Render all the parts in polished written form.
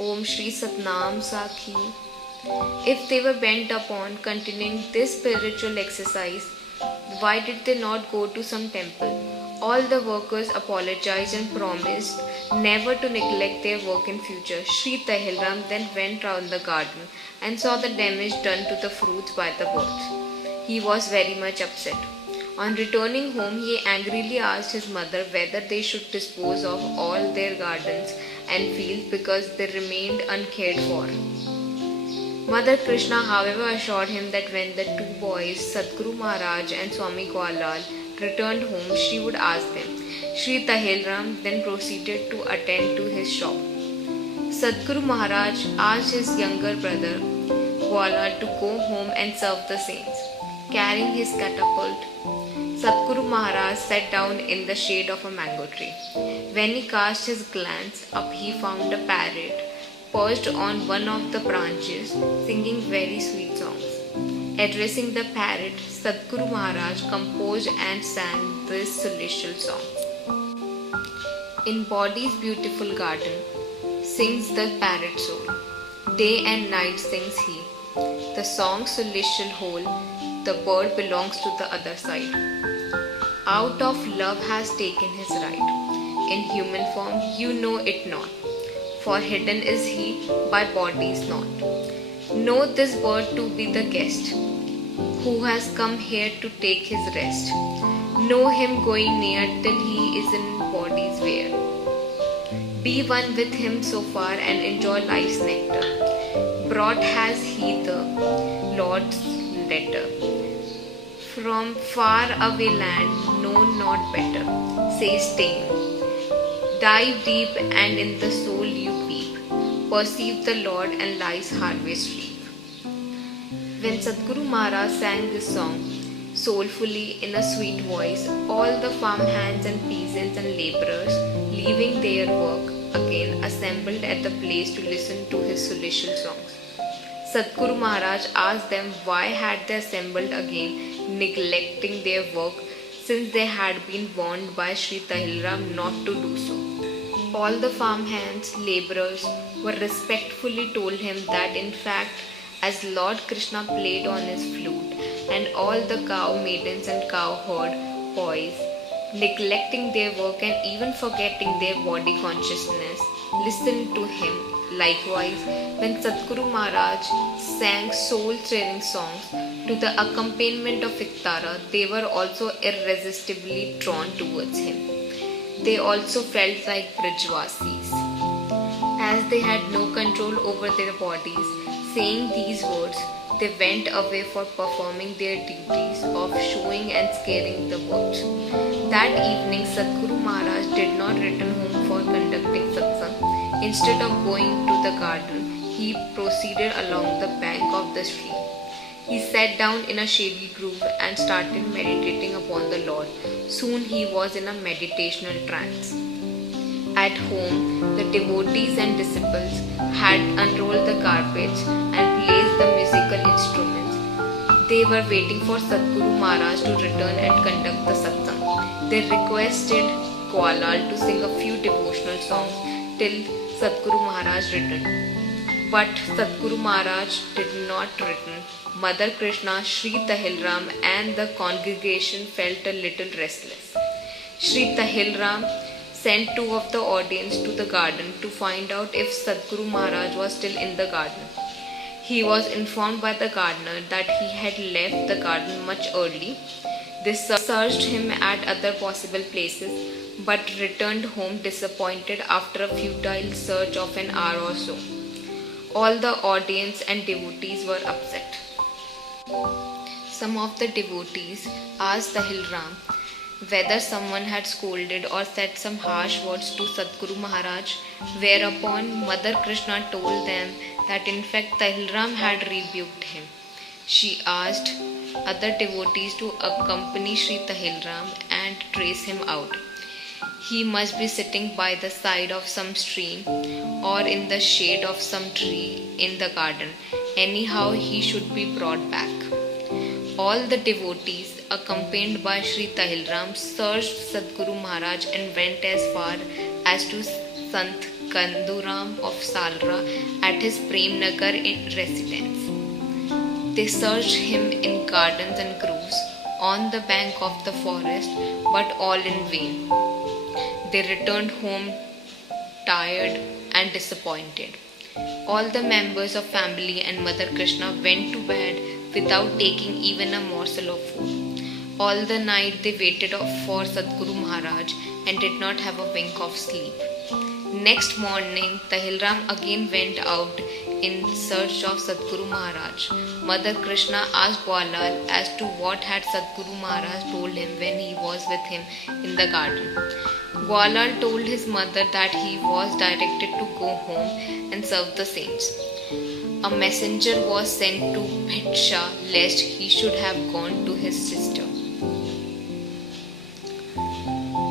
Om Shri Satnam Sakhi. If they were bent upon continuing this spiritual exercise, why did they not go to some temple? All the workers apologized and promised never to neglect their work in future. Sri Tahilram then went round the garden and saw the damage done to the fruits by the birds. He was very much upset. On returning home, he angrily asked his mother whether they should dispose of all their gardens and fields because they remained uncared for. Mother Krishna, however, assured him that when the two boys, Sadguru Maharaj and Swami Gwalal, returned home, she would ask them. Sri Tahilram then proceeded to attend to his shop. Sadguru Maharaj asked his younger brother, Gwalal, to go home and serve the saints. Carrying his catapult, Sadguru Maharaj sat down in the shade of a mango tree. When he cast his glance up, he found a parrot perched on one of the branches, singing very sweet songs. Addressing the parrot, Sadguru Maharaj composed and sang this celestial song. In body's beautiful garden sings the parrot soul. Day and night sings he. The song's celestial whole, the bird belongs to the other side. Out of love has taken his right. In human form you know it not. For hidden is he, by bodies not. Know this bird to be the guest, who has come here to take his rest. Know him going near till he is in body's wear. Be one with him so far and enjoy life's nectar. Brought has he the Lord's letter. From far away land, know not better, says Tame. Dive deep and in the soul you peep. Perceive the Lord and life's harvest reap. When Sadguru Maharaj sang this song soulfully in a sweet voice, all the farm hands and peasants and labourers, leaving their work, again assembled at the place to listen to his celestial songs. Sadguru Maharaj asked them why had they assembled again, neglecting their work, since they had been warned by Sri Tahilram not to do so. All the farm hands, labourers, were respectfully told him that in fact, as Lord Krishna played on his flute, and all the cow maidens and cow herd boys, neglecting their work and even forgetting their body consciousness, listened to him. Likewise, when Sadguru Maharaj sang soul-stirring songs to the accompaniment of Iktara, they were also irresistibly drawn towards him. They also felt like Brajvasis. As they had no control over their bodies, saying these words, they went away for performing their duties of showing and scaring the birds. That evening, Sadguru Maharaj did not return home for conducting satsang. Instead of going to the garden, he proceeded along the bank of the stream. He sat down in a shady grove and started meditating upon the Lord. Soon he was in a meditational trance. At home, the devotees and disciples had unrolled the carpets and placed the musical instruments. They were waiting for Sadguru Maharaj to return and conduct the satsang. They requested Gwalal to sing a few devotional songs till Sadguru Maharaj returned. But Sadguru Maharaj did not return. Mother Krishna, Sri Tahilram and the congregation felt a little restless. Sri Tahilram sent two of the audience to the garden to find out if Sadguru Maharaj was still in the garden. He was informed by the gardener that he had left the garden much early. They searched him at other possible places but returned home disappointed after a futile search of an hour or so. All the audience and devotees were upset. Some of the devotees asked Tahilram whether someone had scolded or said some harsh words to Sadguru Maharaj, whereupon Mother Krishna told them that in fact Tahilram had rebuked him. She asked other devotees to accompany Sri Tahilram and trace him out. He must be sitting by the side of some stream or in the shade of some tree in the garden. Anyhow, he should be brought back. All the devotees, accompanied by Sri Tahilram, searched Sadguru Maharaj and went as far as to Sant Kanduram of Salra at his Premnagar residence. They searched him in gardens and groves, on the bank of the forest, but all in vain. They returned home tired and disappointed. All the members of family and Mother Krishna went to bed without taking even a morsel of food. All the night they waited for Sadguru Maharaj and did not have a wink of sleep. Next morning, Tahilram again went out in search of Sadguru Maharaj. Mother Krishna asked Gwalal as to what had Sadguru Maharaj told him when he was with him in the garden. Gwalal told his mother that he was directed to go home and serve the saints. A messenger was sent to Bhiksha lest he should have gone to his sister.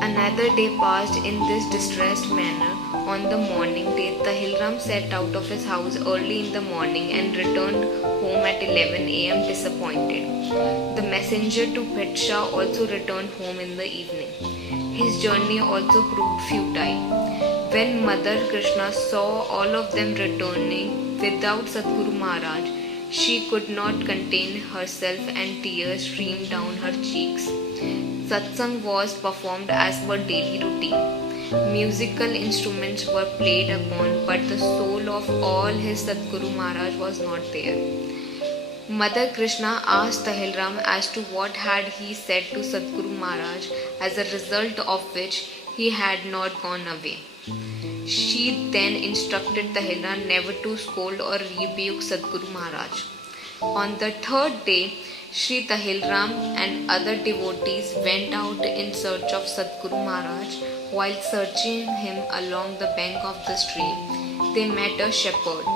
Another day passed in this distressed manner. On the morning day, Tahilram set out of his house early in the morning and returned home at 11 a.m. disappointed. The messenger to Bhiksha also returned home in the evening. His journey also proved futile. When Mother Krishna saw all of them returning without Sadguru Maharaj, she could not contain herself and tears streamed down her cheeks. Satsang was performed as per daily routine. Musical instruments were played upon, but the soul of all his Sadguru Maharaj was not there. Mother Krishna asked Tahilram as to what had he said to Sadguru Maharaj, as a result of which he had not gone away. She then instructed Tahilram never to scold or rebuke Sadguru Maharaj. On the third day, Sri Tahilram and other devotees went out in search of Sadguru Maharaj. While searching him along the bank of the stream, they met a shepherd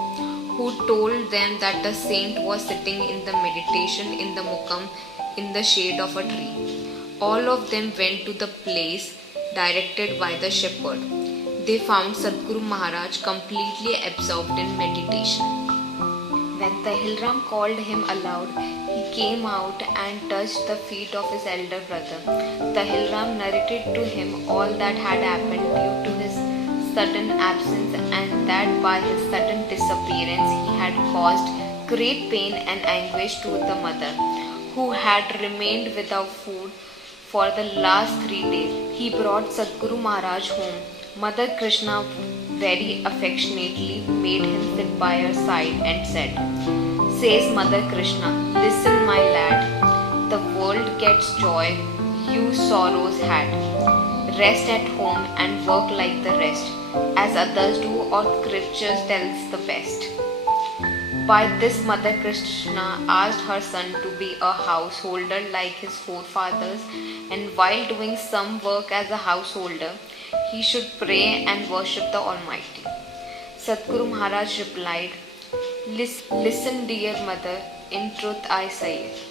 who told them that a saint was sitting in the meditation in the Mukam in the shade of a tree. All of them went to the place directed by the shepherd. They found Sadguru Maharaj completely absorbed in meditation. When Tahilram called him aloud, he came out and touched the feet of his elder brother. Tahilram narrated to him all that had happened due to his sudden absence and that by his sudden disappearance he had caused great pain and anguish to the mother, who had remained without food for the last 3 days. He brought Sadguru Maharaj home. Mother Krishna very affectionately made him sit by her side and said, "Says Mother Krishna, listen my lad, the world gets joy, you sorrows had. Rest at home and work like the rest, as others do or scriptures tells the best." By this, Mother Krishna asked her son to be a householder like his forefathers, and while doing some work as a householder, he should pray and worship the Almighty. Sadguru Maharaj replied, "Listen, dear mother, in truth I say it.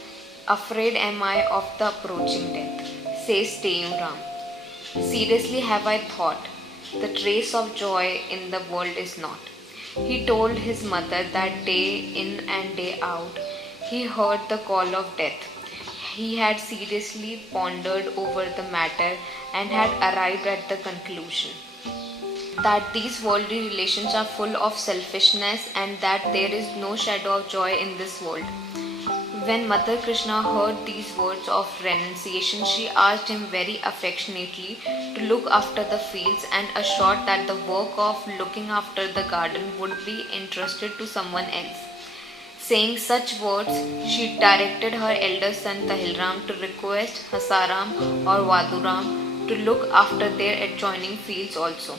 Afraid am I of the approaching death," says Teyuram. "Seriously have I thought, the trace of joy in the world is not." He told his mother that day in and day out he heard the call of death. He had seriously pondered over the matter and had arrived at the conclusion that these worldly relations are full of selfishness and that there is no shadow of joy in this world. When Mother Krishna heard these words of renunciation, she asked him very affectionately to look after the fields and assured that the work of looking after the garden would be entrusted to someone else. Saying such words, she directed her elder son Tahilram to request Hasaram or Vaduram to look after their adjoining fields also.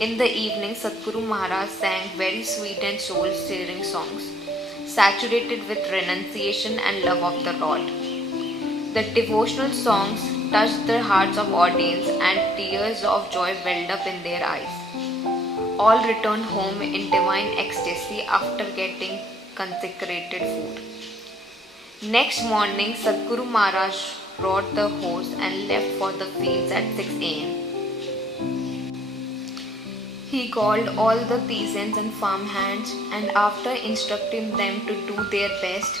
In the evening, Sadguru Maharaj sang very sweet and soul-stirring songs, saturated with renunciation and love of the Lord. The devotional songs touched the hearts of audience and tears of joy welled up in their eyes. All returned home in divine ecstasy after getting consecrated food. Next morning, Sadguru Maharaj rode the horse and left for the fields at 6 a.m. He called all the peasants and farmhands and after instructing them to do their best,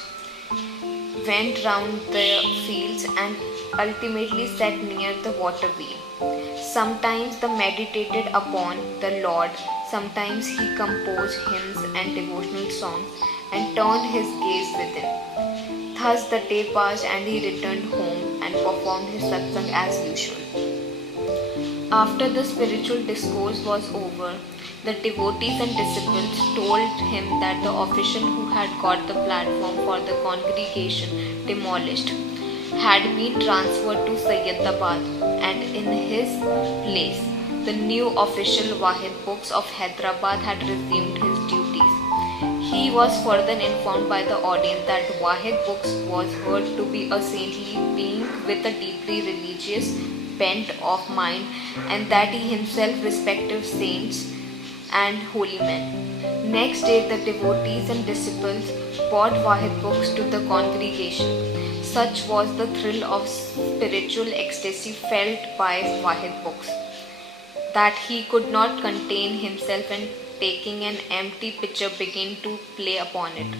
went round the fields and ultimately sat near the water wheel. Sometimes they meditated upon the Lord, sometimes he composed hymns and devotional songs and turned his gaze within. Thus the day passed and he returned home and performed his satsang as usual. After the spiritual discourse was over, the devotees and disciples told him that the official who had got the platform for the congregation demolished had been transferred to Sayyidabad, and in his place the new official Wahid Books of Hyderabad had resumed his duties. He was further informed by the audience that Wahid Books was heard to be a saintly being with a deeply religious bent of mind, and that he himself respected saints and holy men. Next day, the devotees and disciples brought Wahid Books to the congregation. Such was the thrill of spiritual ecstasy felt by Wahid Books that he could not contain himself, and taking an empty pitcher began to play upon it.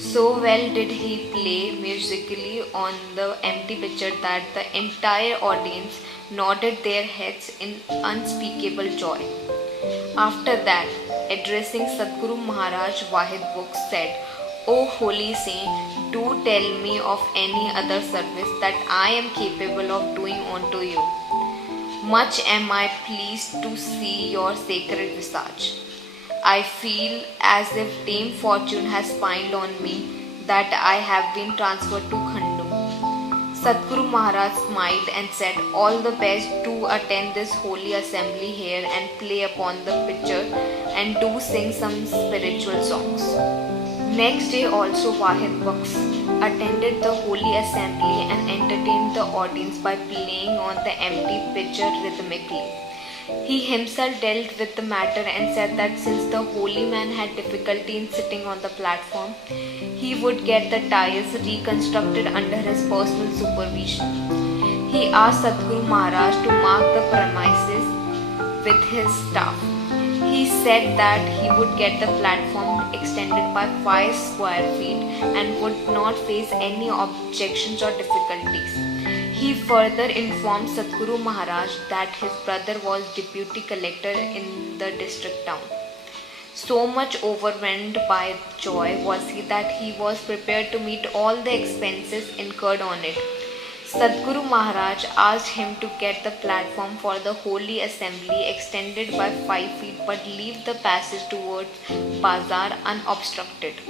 So well did he play musically on the empty pitcher that the entire audience nodded their heads in unspeakable joy. After that, addressing Sadguru Maharaj, Wahid Books said, "O holy saint, do tell me of any other service that I am capable of doing unto you. Much am I pleased to see your sacred visage. I feel as if Dame Fortune has smiled on me that I have been transferred to Khandu." Sadguru Maharaj smiled and said, "All the best, do attend this holy assembly here and play upon the pitcher and do sing some spiritual songs." Next day also Wahid Books attended the holy assembly and entertained the audience by playing on the empty pitcher rhythmically. He himself dealt with the matter and said that since the holy man had difficulty in sitting on the platform, he would get the tiles reconstructed under his personal supervision. He asked Sadguru Maharaj to mark the premises with his staff. He said that he would get the platform extended by 5 square feet and would not face any objections or difficulties. He further informed Sadguru Maharaj that his brother was deputy collector in the district town. So much overwhelmed by joy was he that he was prepared to meet all the expenses incurred on it. Sadguru Maharaj asked him to get the platform for the holy assembly extended by 5 feet but leave the passage towards Bazar unobstructed.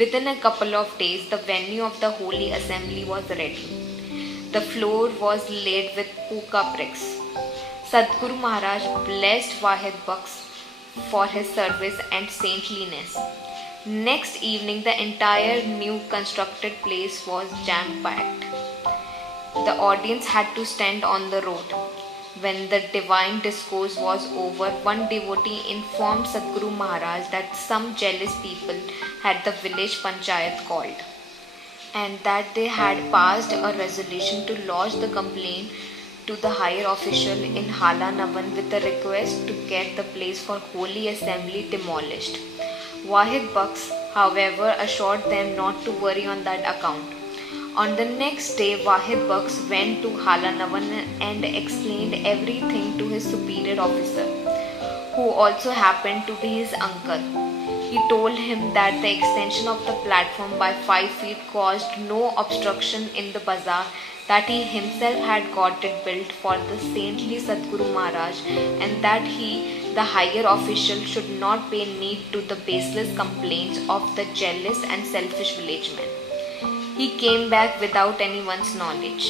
Within a couple of days, the venue of the holy assembly was ready. The floor was laid with puka bricks. Sadguru Maharaj blessed Wahid Books for his service and saintliness. Next evening, the entire new constructed place was jam-packed. The audience had to stand on the road. When the divine discourse was over, one devotee informed Sadguru Maharaj that some jealous people had the village panchayat called, and that they had passed a resolution to lodge the complaint to the higher official in Hala Navan with a request to get the place for holy assembly demolished. Wahid Books, however, assured them not to worry on that account. On the next day, Wahid Books went to Hala Navan and explained everything to his superior officer, who also happened to be his uncle. He told him that the extension of the platform by 5 feet caused no obstruction in the bazaar, that he himself had got it built for the saintly Sadguru Maharaj, and that he, the higher official, should not pay heed to the baseless complaints of the jealous and selfish villagemen. He came back without anyone's knowledge.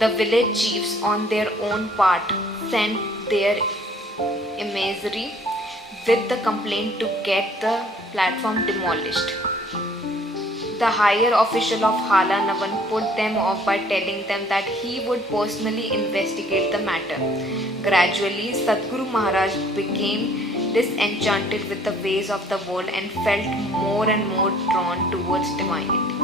The village chiefs, on their own part, sent their emissary with the complaint to get the platform demolished. The higher official of Hala Navan put them off by telling them that he would personally investigate the matter. Gradually, Sadguru Maharaj became disenchanted with the ways of the world and felt more and more drawn towards divinity.